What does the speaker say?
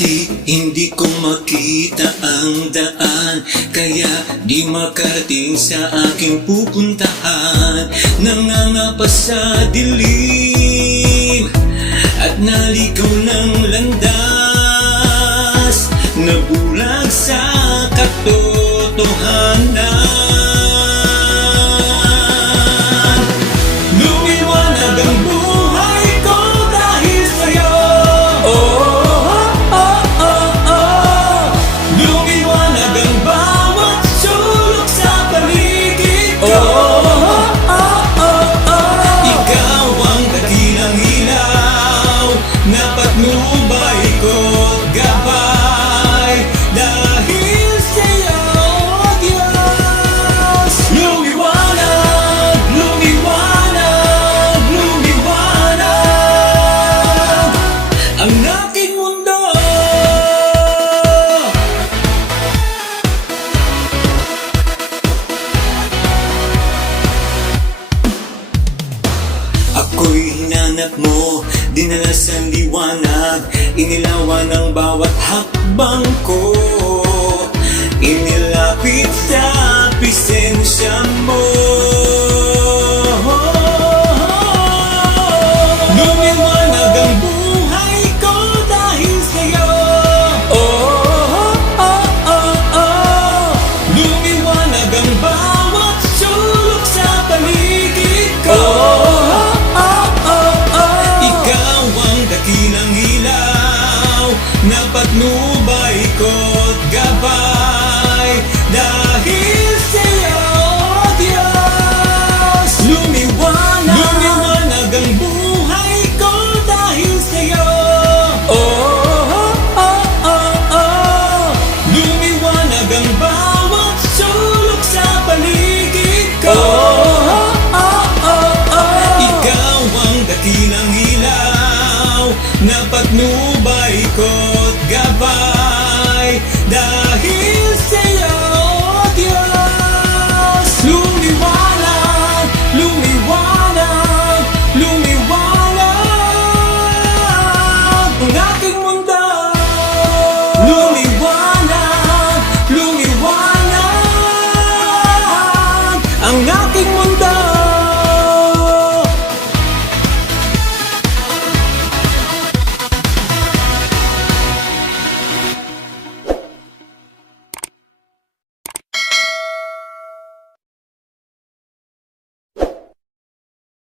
Hindi ko makita ang daan, kaya di makarating sa aking pupuntahan. Nangangapa sa dilim at naligaw ng landas, nabulag sa katotohanan. Lumiwanag ang buhay ko dahil sa'yo. Lumiwanag ang bawat sulok sa paligid ko. Ikaw ang dakilang ilaw na patnubay ko't gabay. Dahil sa'yo, Diyos. Lumiwanag, lumiwanag, lumiwanag ang aking mundo. Ako'y hinanap mo, dinala sa liwanag, inilawan ang bawat hakbang ko, inilapit sa presensya mo. Lumiwanag ang buhay ko dahil sa'yo. Lumiwanag ang bawat sulok sa paligid ko. Ikaw ang dakilang ilaw na patnubay ko't gabay. Dahil sa'yo, Diyos. Lumiwanag, lumiwanag ang buhay ko dahil sa'yo. Lumiwanag ang bawat sulok sa paligid ko. Ikaw ang dakilang ilaw na patnubay ko't gabay.